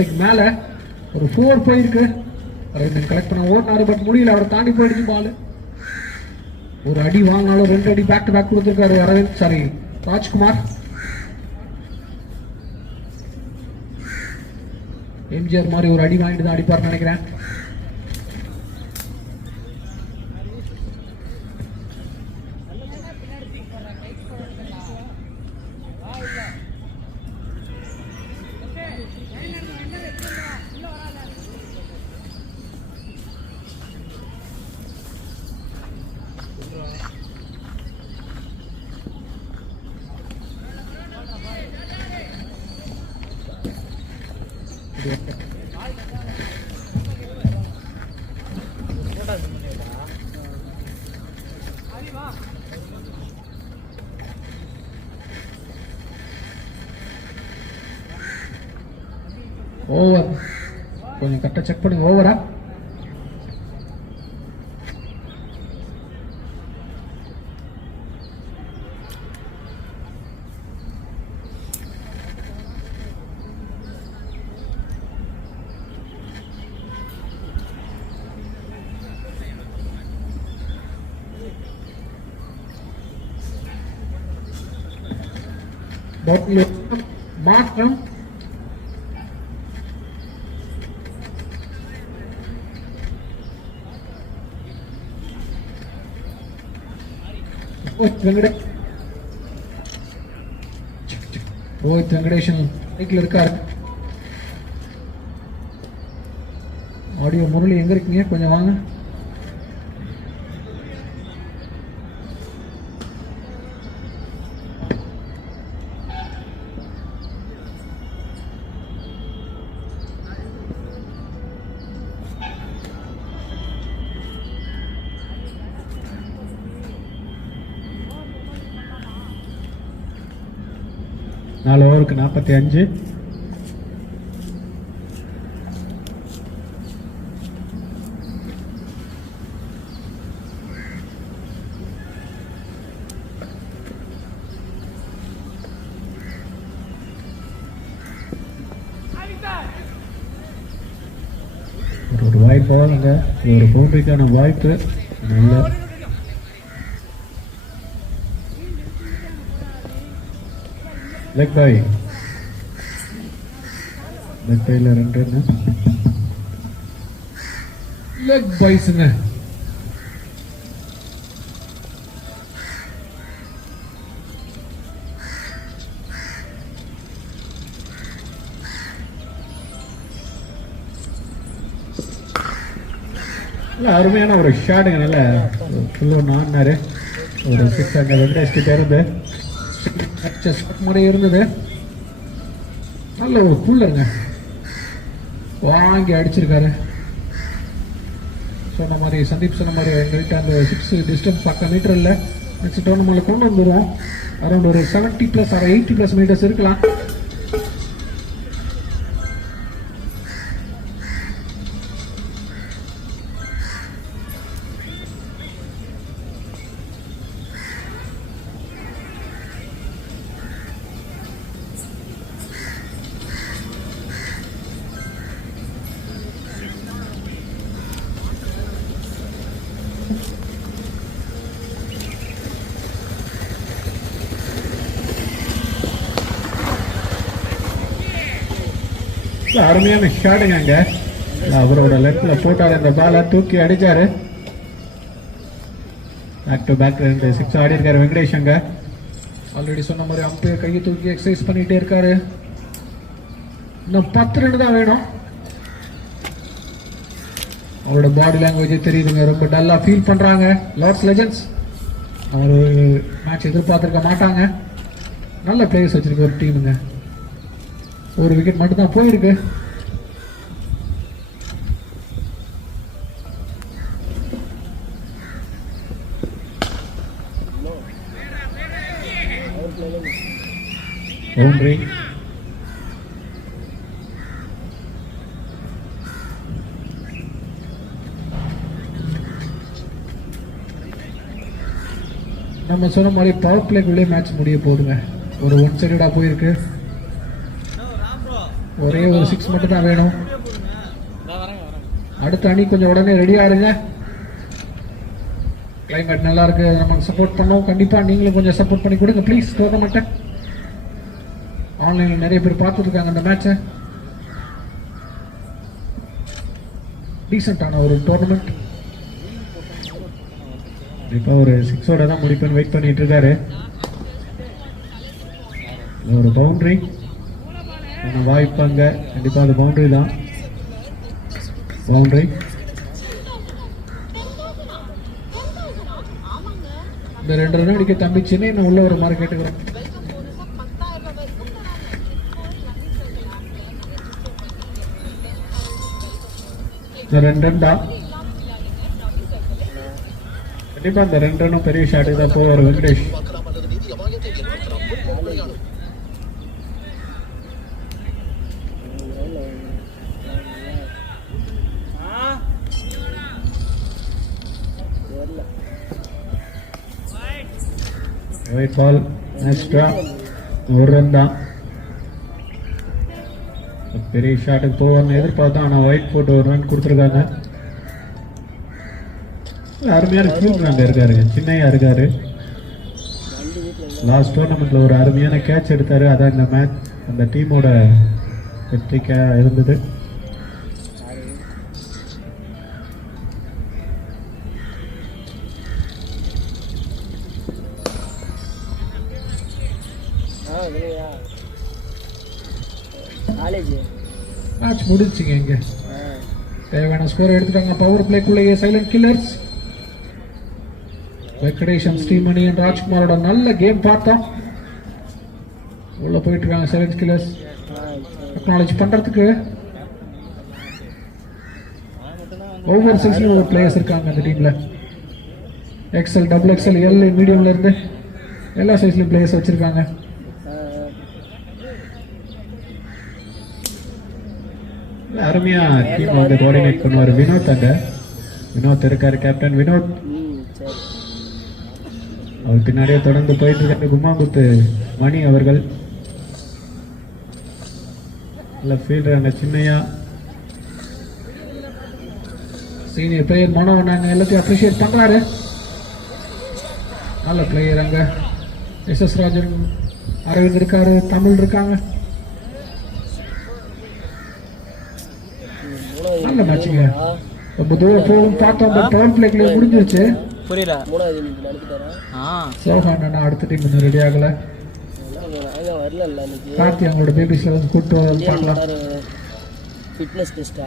மேல ஒரு 4 போயிருக்கு. அரவிந்தன் கலெக்ட் பண்ண ஓடினாரு, பட் முடியல. அவரை தாண்டி போயிடுச்சு பால். ஒரு அடி வாங்கினாலும் 2 அடி பேக் டு பேக் கொடுத்துருக்காரு அரவிந்த், சாரி ராஜ்குமார். எம்ஜிஆர் மாதிரி ஒரு அடி வாங்கிட்டு தான் அடிப்பார் நினைக்கிறேன். ஓவர் கொஞ்சம் கரெக்டாக செக் பண்ணுங்க. ஓவரா மாற்றம். ரோஹித் வெங்கடேஷன் பைக்ல இருக்காரு. ஆடியோ முரளி எங்க இருக்கீங்க, கொஞ்சம் வாங்க. நாலு ஓவருக்கு 45. ஒரு வாய்ப்பு அங்க ஒரு பவுண்டரிக்கான வாய்ப்பு. நல்ல லெக் பை, லெக் பைல 2 ரன். லெக் பைஸ்ங்க. அருமையான ஒரு ஷாட்டுங்க. நல்ல ஃபுல்லோ நான்னாரு. ஒரு 6 அங்கே வெங்கடேஷ் கிட்ட இருந்து மாதிரி இருந்தது. நல்ல ஒரு புல்லருங்க, வாங்கி அடிச்சிருக்காரு. சொன்ன மாதிரி சந்தீப் சொன்ன மாதிரி எங்கள்கிட்ட அந்த 6 டிஸ்டன்ஸ் பக்கம் மீட்டர் இல்லை. நெக்ஸ்ட் டோர்னமெண்ட்ல கொண்டு வந்துடுவோம். அரௌண்ட் ஒரு 70+ ஆர் 80+ மீட்டர்ஸ் இருக்கலாம். அருமையான ஷாட்டுங்க. அங்க அவரோட லெஃப்ட்ல போட்டாரு, அந்த பாலை தூக்கி அடிச்சாரு. பேக் டு பேக் 6 ஆடி இருக்காரு வெங்கடேஷ். அங்க ஆல்ரெடி சொன்ன மாதிரி அம்பையர் கையை தூக்கி எக்ஸசைஸ் பண்ணிட்டே இருக்காரு. இன்னும் 10 ரன் தான் வேணும். அவரோட பாடி லாங்குவேஜ் தெரியுதுங்க, ரொம்ப டல்லா ஃபீல் பண்றாங்க. லார்ட்ஸ் லெஜெண்ட்ஸ் ஒரு மேட்ச் எதிர்பார்த்திருக்க மாட்டாங்க. நல்ல பிளேயர்ஸ் வச்சிருக்க ஒரு டீமுங்க. ஒரு விக்கெட் மட்டும் தான் போயிருக்கு. பவுண்டரி. நம்ம சொன்ன மாதிரி பவர் பிளேக்குள்ளே மேட்ச் முடிய போகுதுங்க. ஒரு ஒன் சைடா போயிருக்கு. ஒரே ஒரு 6 மட்டும் தான் வேணும். அடுத்த அணி கொஞ்சம் உடனே ரெடியா இருங்க. கிளைமேட் நல்லா இருக்கு, நமக்கு சப்போர்ட் பண்ணோம். கண்டிப்பா நீங்களும் கொஞ்சம் சப்போர்ட் பண்ணி கொடுங்க ப்ளீஸ். டோர்னமெண்ட்டை ஆன்லைன்ல நிறைய பேர் பார்த்துட்டு இருக்காங்க. அந்த மேட்சை டீசென்டான ஒரு டோர்னமெண்ட். கண்டிப்பா ஒரு 6ஓட தான் முடிப்பேன்னு வெயிட் பண்ணிட்டு இருக்காரு. ஒரு பவுண்டரி வாய்ப்பாங்க, கண்டிப்பா அது பவுண்டரி தான். பவுண்டரி இந்த 2 ரன் அடிக்க தம்பி சென்னை நான் உள்ள ஒரு மாதிரி கேட்டுக்கிறேன். இந்த 2 ரன் தான் கண்டிப்பா. இந்த 2 ரன்னும் பெரிய ஷாட்டுக்கு தான் போவார் வெங்கடேஷ். ஒயிட் பால் எக்ஸ்ட்ரா ஒரு ரன் தான். பெரிய ஷாட்டுக்கு போவார்னு எதிர்பார்த்தோம், ஆனால் ஒயிட் போட்டு ஒரு ரன் கொடுத்துருக்காங்க. அருமையான ஃபீல்டர் அங்கே இருக்காரு, சின்னையா இருக்காரு. லாஸ்ட் டோர்னமெண்ட்ல ஒரு அருமையான கேட்ச் எடுத்தாரு. அதான் இந்த மேட்ச் அந்த டீமோட வெற்றிக்கா இருந்தது. மேட்ச் முடிச்சுங்க. இங்க தேவையான ஸ்கோர் எடுத்துட்டாங்க. பவர் பிளேக்குள்ளேயே silent killers Venkatesan, Srimani and ராஜ்குமாரோட நல்ல கேம் பார்த்தோம். உள்ள போயிட்டு இருக்காங்க சைலண்ட் கில்லர்ஸ். டெக்னாலஜி பண்றதுக்கு ஒவ்வொரு சைஸ்லயும் ஒரு பிளேயர்ஸ் இருக்காங்க அந்த டீம்ல. எக்ஸ்எல், டபுள் எக்ஸ்எல், எல், மீடியம்ல இருந்து எல்லா சைஸ்லயும் பிளேயர்ஸ் வச்சிருக்காங்க. அருமையா டீம் வந்து கோஆர்டினேட் பண்ணுவார் வினோத். அங்க வினோத் இருக்காரு, கேப்டன் வினோத். அவர் பின்னாடியே தொடர்ந்து போயிட்டு இருக்காரு கும்மாங்குத்து மணி அவர்கள். நல்ல ஃபீல்டர் அங்க சின்னையா, சீனியர் பிளேயர் மனோவன் நாங்க எல்லாத்தையும் அப்ரிஷியேட் பண்றாரு. நல்ல பிளேயர் அங்க. எஸ் ராஜன், அரவிந்த் இருக்காரு, தமிழ் இருக்காங்க. நல்ல மேட்சுங்க. ரொம்ப தூரம் போகும் பார்த்தோம். பவர் பிளேக்ல முடிஞ்சிருச்சு. புரியல. சோஹான் அண்ணா அடுத்த டீம் இன்னும் ரெடி ஆகல. கார்த்தி அவங்களோட பேபிஸ்ல வந்து கூப்பிட்டு பார்க்கலாம். ஃபிட்னஸ் டெஸ்டா